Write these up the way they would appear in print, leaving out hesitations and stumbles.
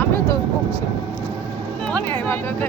আমিও তো বকছি মনে হয় মাঝে মাঝে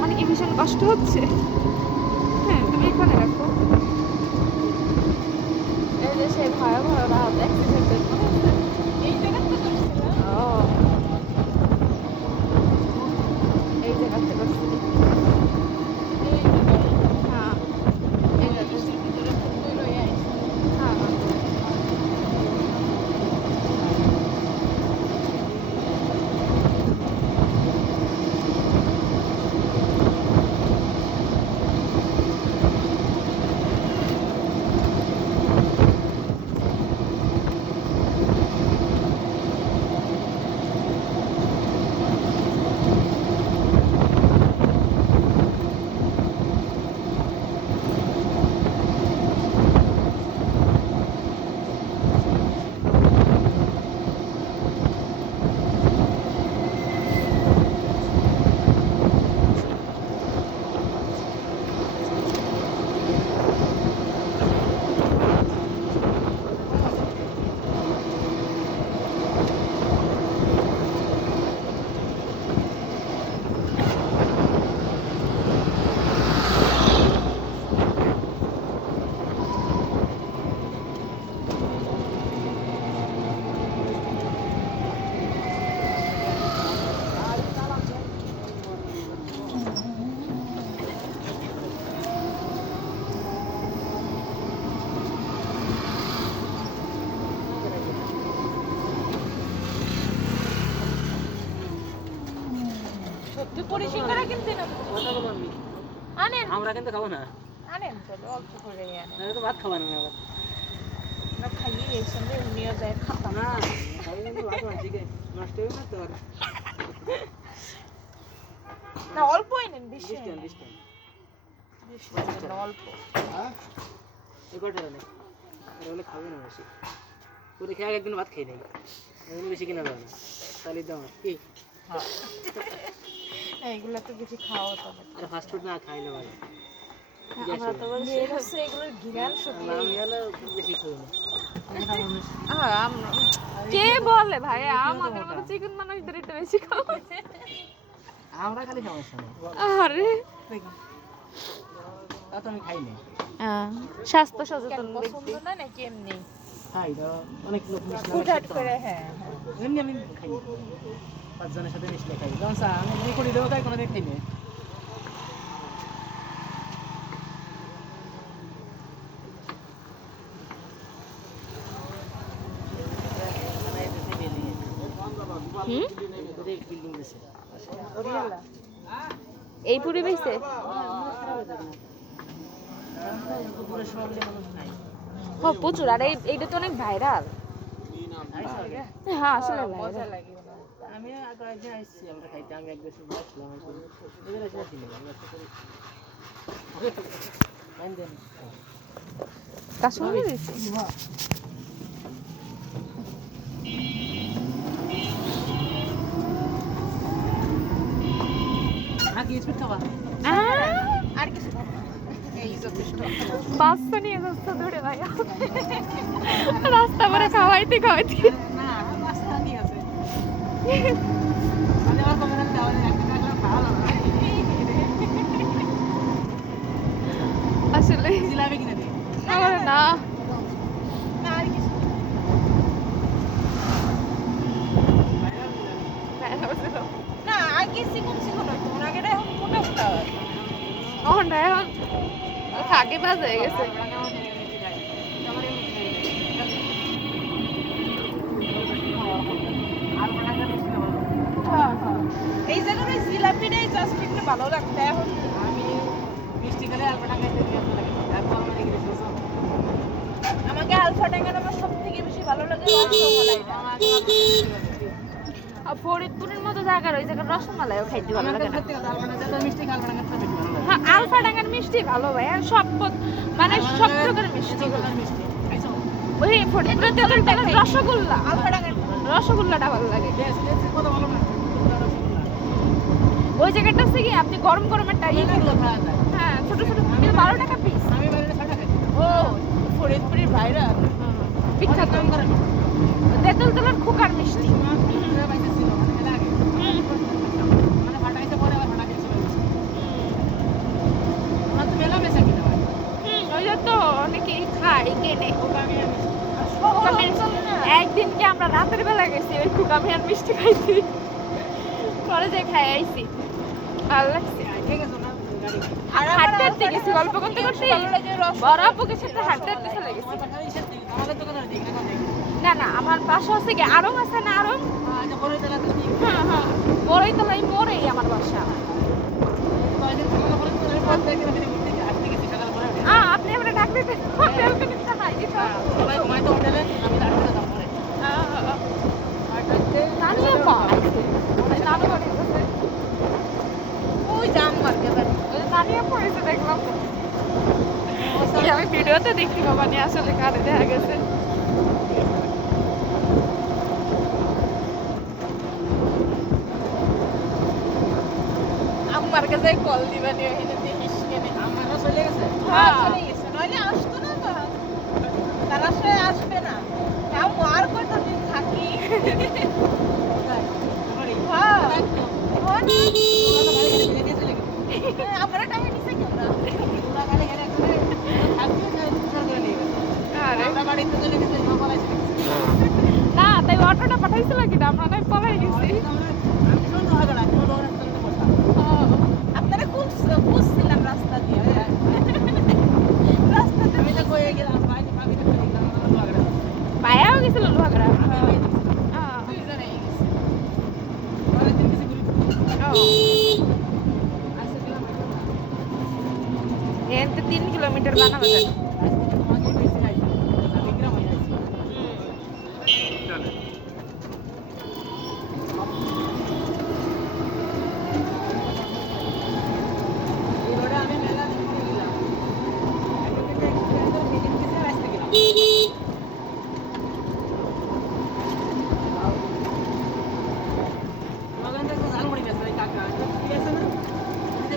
মানে কি ভীষণ কষ্ট হচ্ছে। হ্যাঁ তুমি এখানে রাখো। এই যে সেই ভয়াবহ রাত অ্যাক্সিডেন্টের এই জায়গাতে করছিল। ও এই জায়গাতে করছিল। হ্যাঁ এই জায়গাতে ভিতরে ফুল রয়ে আছে। হ্যাঁ সত্যি পরিষ্কার কিনতে না আনেন আমরা কিন্তু খাবো না। আনেন তো অল্প করে আনেন তো ভাত খাবো না আবার না খাইয়ে এই সঙ্গে নিয়ে যায় খাতা না খাই কিন্তু ভাত না ঠিক আছে নষ্ট হয়ে না তো আর না অল্পই নেন বেশি অল্প এগোটা নেই আর ওগুলো খাবে না বেশি পুরো খেয়ে একদিন ভাত খেয়ে নেই এগুলো বেশি কিনা যাবে না তাহলে দাম কি এইগুলা তো বেশি খাওয়া হতো না আর ফাস্ট ফুড না খাইলে ভালো আমরা তো মেয়ের হচ্ছে এগুলোর ঘিরান সত্যি আমি হলো বেশি খাই না আমরা কে বলে ভাই আমাদের মতো চিকেন মানুষদের একটু বেশি খাওয়া আমরা খালি সমস্যা নেই আরে তা তো আমি খাই না স্বাস্থ্য সচেতন পছন্দ না নাকি এমনি খাই তো অনেক লোক হুটহাট করে হ্যাঁ এমনি আমি খাই পাঁচজনের সাথে মিশলে খাই যেমন চা আমি যদি করে দেবো তাই কোনোদিন খাই না এই পরিবেশে প্রচুর আর এইটা তো অনেক ভাইরাল হ্যাঁ আসলে মজা লাগে আমি আগে একদিন আসছি আমরা খাইতে আমি এক দেশে ভাবছিলাম এদের এসে আসি কাশ্মীরি দিয়েছি কি স্পিড খাবা আর কিছু এই যথেষ্ট। বাচ্চা নিয়ে যাচ্ছে ধরে ভাইয়া রাস্তা করে খাওয়াইতে খাওয়াইতে না রাস্তা ঠিক আছে মানে আমার কমরা দেওয়া একটা টাকা ভালো না আসলে জিলাপি কিনে দে আমার না না আর কিছু না, আগে চিকন চিকন হতো, ওনাকে এখন মোটা মোটা হয়। এখন না এখন খাগে বাজ হয়ে গেছে হ্যাঁ, হ্যাঁ। এই জায়গার ওই জিলাপিটাই জাস্ট একটু ভালো লাগতো এখন। আমি মিষ্টি খেলে আলফা টাকা খেতে ভালো লাগে তারপর আমরা দেখি দিতেছো আমাকে আলফা ট্যাঙ্গার আমার সব থেকে বেশি ভালো লাগে রসমালাইটা। আর ফরিদপুরের মতো জায়গার ওই জায়গার রসমালাইও খাইতে ভালো লাগে না মিষ্টি আলফা টাকা বেশি ভালো লাগে হ্যাঁ আলফা ডাঙ্গার মিষ্টি ভালো ভাই আর সব মানে সব প্রকারের মিষ্টি মিষ্টি খাইছো ওই ফরিদপুরের তেলের রসগোল্লা আলফা ট্যাঙ্গার রসগোল্লাটা ভালো লাগে টেস্ট কত ভালো না ওই জায়গাটা হচ্ছে কি আপনি গরম গরম একটা ইয়ে এগুলো খাওয়া যায় হ্যাঁ ছোট ছোট 12 টাকা পিস আমি বাইরে 6 টাকা ও ফরিদপুরের ভাইরা বিখ্যাত দাম করে তেঁতুল তেলের খোকার মিষ্টি ওই যে তো অনেকেই খায় কেনে একদিন কি আমরা রাতের বেলা গেছি ওই কুকামিয়ার মিষ্টি খাইছি পরে যে খাই আইছি ভালো লাগছে হাঁটতে হাঁটতে গেছি গল্প করতে করতে বড় আপুকে সাথে হাঁটতে হাঁটতে চলে গেছি না না আমার বাসা হচ্ছে কি আরং আছে না আরং হ্যাঁ হ্যাঁ বড়ইতলাই মোড়েই আমার বাসা আপনি আমরা ডাক দিতে হোটেল কে নিতে নাই দিত নানিও পায় নানু বাড়ি আছে ওই জাম মার্কে বাড়ি। ওই যে নানিও পড়েছে দেখলাম এই আমি ভিডিওতে দেখছি বাবা নিয়ে আসলে কারে দেখা গেছে আমার কাছে কল দিবানি ওখানে দেখিস কেনে। হ্যাঁ, চলে গেছে। নইলে আসতো না তো। তারা সে আসবে না। তাও আর কতদিন থাকি। হ্যাঁ। আমরা টাকা নিছে কেন না? আরে না তাই অটোটা পাঠাইছিল কিনা আমরা নাই পলাই গেছি আপনারা খুঁজছিলাম রাস্তা দিয়ে। রাস্তাতে পায়াও গেছিল লোহাগড়া দুইজনেই গেছি। এতে 3 কিলোমিটার বানানো যায়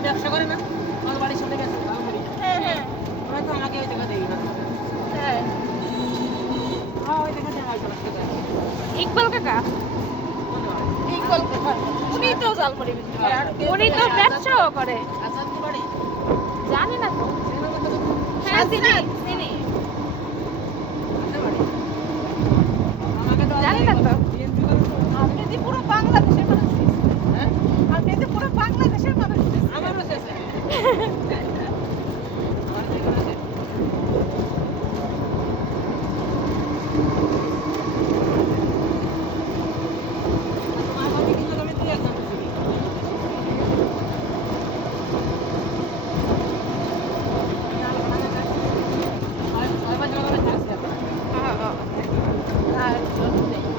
ব্যবসা করে না আমার বাড়ির সামনে গেছে ঝালমুড়ি হ্যাঁ, হ্যাঁ, ওরা তো আমাকে ওই জায়গা দেই না হ্যাঁ। ওই জায়গা দিয়ে আমার চলে আসতে ইকবাল কাকা এই কলকাতা। উনি তো জালমুড়ি বিক্রি করে। আর কেউ উনি তো করে? ব্যবসাও করে আচ্ছা কি বাড়ি জানি না তো হ্যাঁ, চিনি চিনি। আমাকে তো জানি না তো